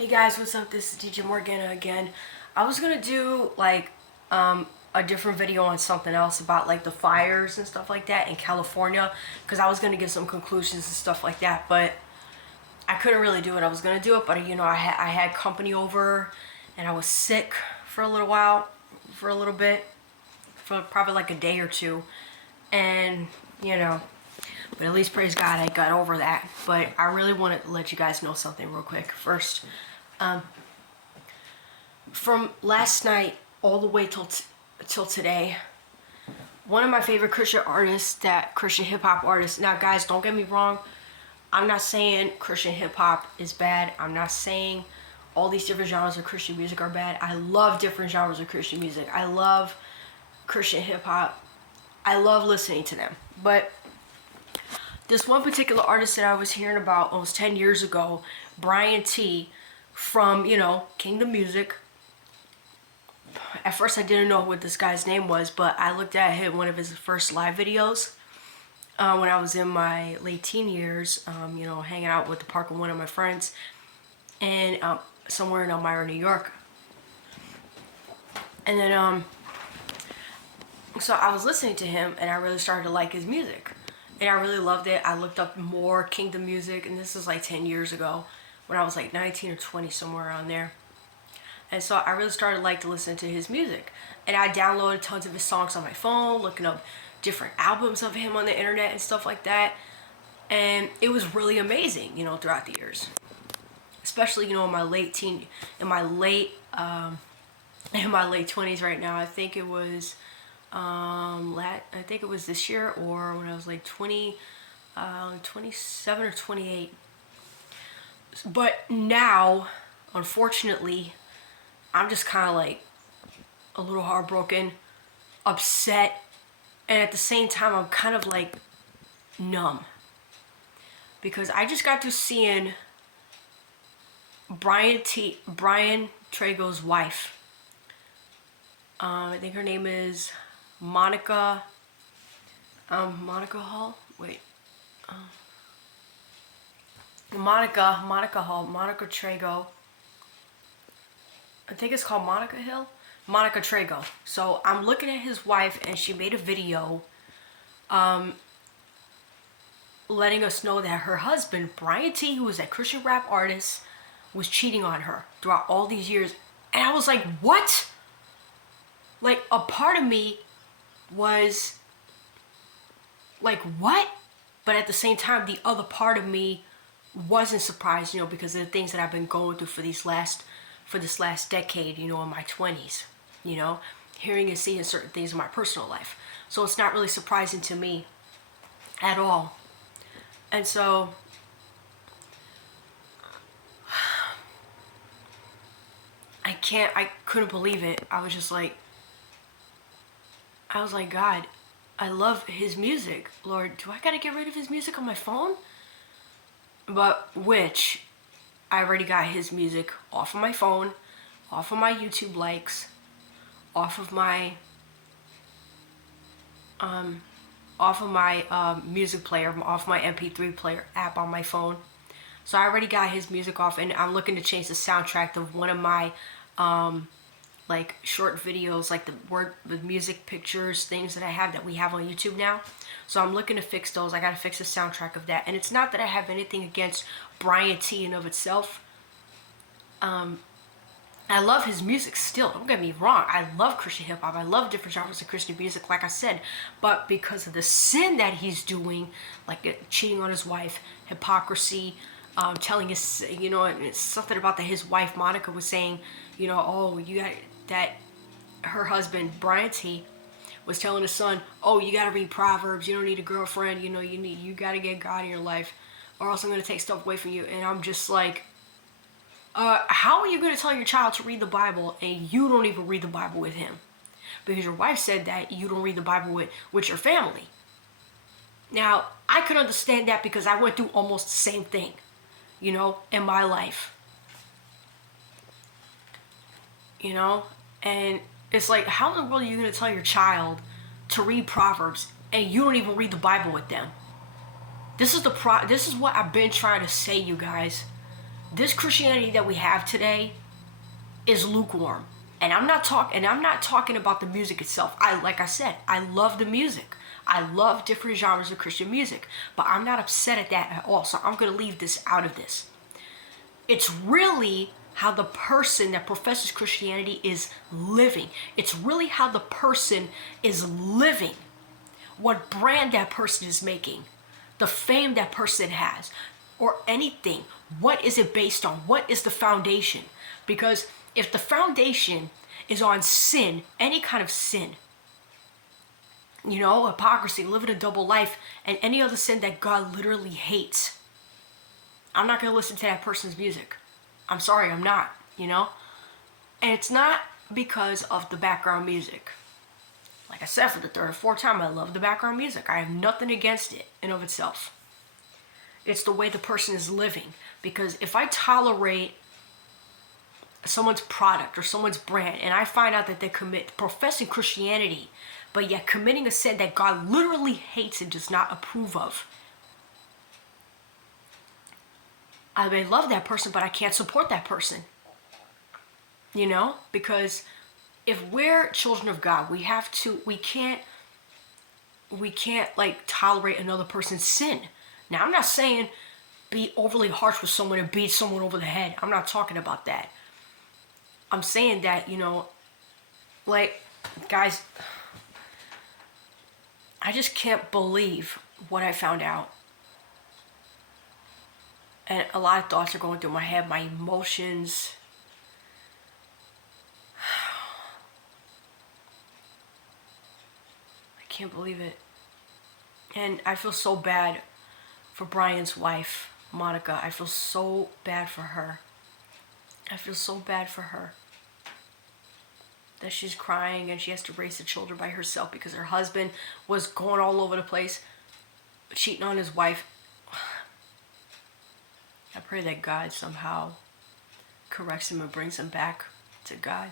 Hey guys, what's up? This is DJ Morgana again. I was gonna do like a different video on something else about like the fires and stuff like that in California, because I was gonna give some conclusions and stuff like that, but I couldn't really do it. I was gonna do it, but I had company over, and I was sick for a little while, for a little bit, for probably like a day or two, and but at least praise God I got over that. But I really want to let you guys know something real quick first. From last night all the way till today, one of my favorite Christian artists, that Christian hip hop artist. Now, guys, don't get me wrong. I'm not saying Christian hip hop is bad. I'm not saying all these different genres of Christian music are bad. I love different genres of Christian music. I love Christian hip hop. I love listening to them. But this one particular artist that I was hearing about almost 10 years ago, Bryann T, from, Kingdom Music. At first I didn't know what this guy's name was, but I looked at one of his first live videos when I was in my late teen years, hanging out with the park with one of my friends, and somewhere in Elmira, New York. And then, so I was listening to him, and I really started to like his music. And I really loved it. I looked up more Kingdom Music, and this is like 10 years ago, when I was like 19 or 20, somewhere around there. And so I really started to listen to his music. And I downloaded tons of his songs on my phone, looking up different albums of him on the internet and stuff like that. And it was really amazing, throughout the years. Especially, in my late 20s right now. I think it was this year, or when I was like 27 or 28. But now, unfortunately, I'm just kind of like a little heartbroken, upset, and at the same time I'm kind of like numb, because I just got to seeing Bryann Trejo's wife. I think her name is Monica Hall. Monica Trejo. I think it's called Monica Trejo. So I'm looking at his wife, and she made a video letting us know that her husband, Bryann T, who was a Christian rap artist, was cheating on her throughout all these years. And I was like, what? Like, a part of me was like, what? But at the same time, the other part of me wasn't surprised, because of the things that I've been going through for this last decade, in my 20s, hearing and seeing certain things in my personal life. So it's not really surprising to me at all. And so I couldn't believe it. I was like, God, I love his music. Lord, do I gotta get rid of his music on my phone? But which, I already got his music off of my phone, off of my YouTube likes, off of my music player, off my MP3 player app on my phone. So I already got his music off, and I'm looking to change the soundtrack of one of my short videos, like the music pictures, things that we have on YouTube now. So I'm looking to fix those. I gotta fix the soundtrack of that. And it's not that I have anything against Bryann T in of itself. I love his music still, don't get me wrong. I love Christian hip hop. I love different genres of Christian music, like I said. But because of the sin that he's doing, like cheating on his wife, hypocrisy, telling his, and it's something about that his wife Monica was saying, that her husband Bryann T was telling his son, you gotta read Proverbs, you don't need a girlfriend, you gotta get God in your life, or else I'm gonna take stuff away from you. And I'm just like, how are you gonna tell your child to read the Bible and you don't even read the Bible with him? Because your wife said that you don't read the Bible with your family. Now, I could understand that because I went through almost the same thing, in my life. And it's like, how in the world are you going to tell your child to read Proverbs and you don't even read the Bible with them? This is what I've been trying to say, you guys. This Christianity that we have today is lukewarm. And I'm not talking about the music itself. Like I said, I love the music. I love different genres of Christian music, but I'm not upset at that at all. So I'm going to leave this out of this. It's really how the person that professes Christianity is living. It's really how the person is living. What brand that person is making, the fame that person has, or anything. What is it based on? What is the foundation? Because if the foundation is on sin, any kind of sin, hypocrisy, living a double life, and any other sin that God literally hates, I'm not going to listen to that person's music. I'm sorry, I'm not, And it's not because of the background music. Like I said, for the third or fourth time, I love the background music. I have nothing against it in of itself. It's the way the person is living. Because if I tolerate someone's product or someone's brand, and I find out that they professing Christianity, but yet committing a sin that God literally hates and does not approve of, I may love that person, but I can't support that person. Because if we're children of God, we can't like tolerate another person's sin. Now, I'm not saying be overly harsh with someone and beat someone over the head. I'm not talking about that. I'm saying that, like, guys, I just can't believe what I found out. And a lot of thoughts are going through my head, my emotions. I can't believe it. And I feel so bad for Bryan's wife, Monica. I feel so bad for her. I feel so bad for her. That she's crying and she has to raise the children by herself because her husband was going all over the place, cheating on his wife. I pray that God somehow corrects him and brings him back to God.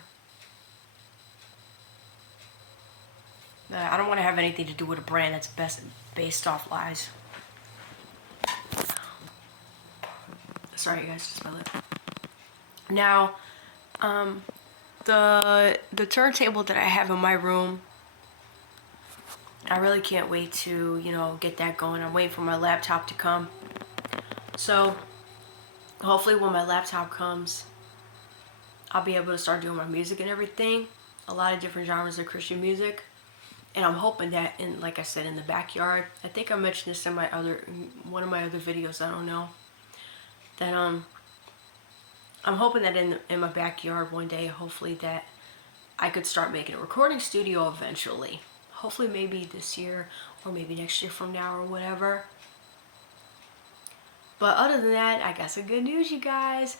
I don't want to have anything to do with a brand that's based off lies. Sorry, guys, just my lip. Now, the turntable that I have in my room, I really can't wait to, get that going. I'm waiting for my laptop to come. So, hopefully when my laptop comes, I'll be able to start doing my music and everything. A lot of different genres of Christian music. And I'm hoping that, like I said, in the backyard, I think I mentioned this in one of my other videos, I don't know, that I'm hoping that in my backyard one day, hopefully that I could start making a recording studio eventually. Hopefully maybe this year or maybe next year from now or whatever. But other than that, I got some good news, you guys.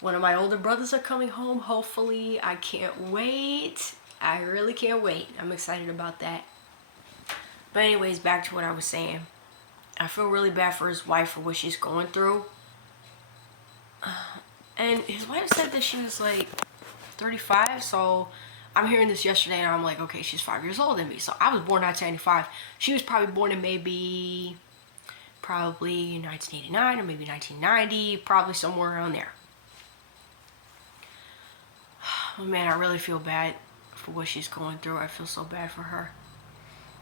One of my older brothers are coming home, hopefully. I can't wait. I really can't wait. I'm excited about that. But anyways, back to what I was saying. I feel really bad for his wife for what she's going through. And his wife said that she was like 35, so I'm hearing this yesterday and I'm like, okay, she's 5 years older than me. So I was born in 1995. She was probably born in probably 1989 or maybe 1990, probably somewhere around there. Oh man, I really feel bad for what she's going through. I feel so bad for her.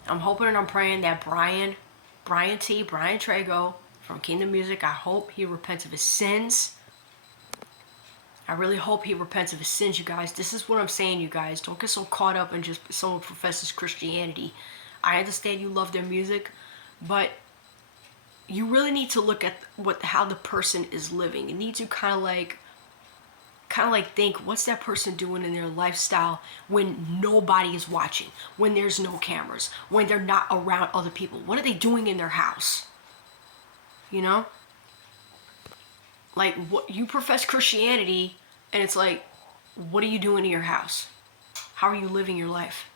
I'm hoping and I'm praying that Bryann Trejo from Kingdom Music, I hope he repents of his sins. I really hope he repents of his sins, you guys. This is what I'm saying, you guys. Don't get so caught up in just someone professes Christianity. I understand you love their music, but you really need to look at how the person is living. You need to kind of like think, what's that person doing in their lifestyle when nobody is watching, when there's no cameras, when they're not around other people? What are they doing in their house? Like, what you profess Christianity, and it's like, what are you doing in your house? How are you living your life?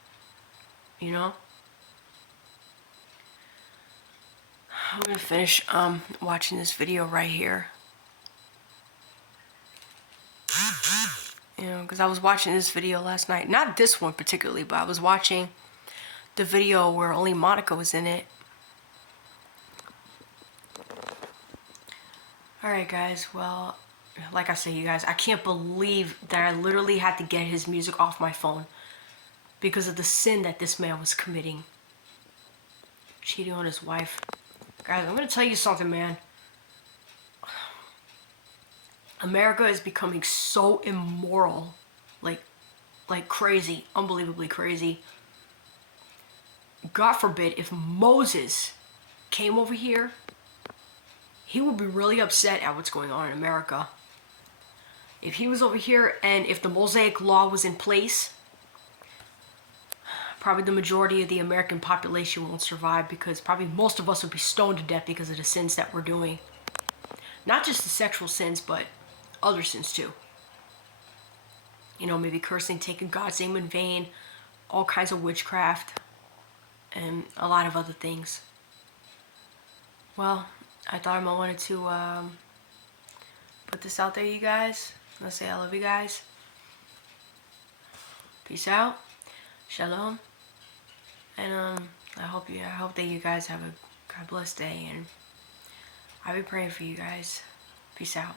I'm gonna finish watching this video right here. Because I was watching this video last night. Not this one particularly, but I was watching the video where only Monica was in it. Alright guys, well, like I say, you guys, I can't believe that I literally had to get his music off my phone because of the sin that this man was committing. Cheating on his wife. Guys, I'm gonna tell you something, man. America is becoming so immoral. Like crazy. Unbelievably crazy. God forbid if Moses came over here, he would be really upset at what's going on in America. If he was over here and if the Mosaic law was in place, probably the majority of the American population won't survive because probably most of us would be stoned to death because of the sins that we're doing. Not just the sexual sins, but other sins too. You know, maybe cursing, taking God's name in vain, all kinds of witchcraft, and a lot of other things. Well, I thought I wanted to put this out there, you guys. Let's say I love you guys. Peace out. Shalom. And I hope that you guys have a God bless day, and I'll be praying for you guys. Peace out.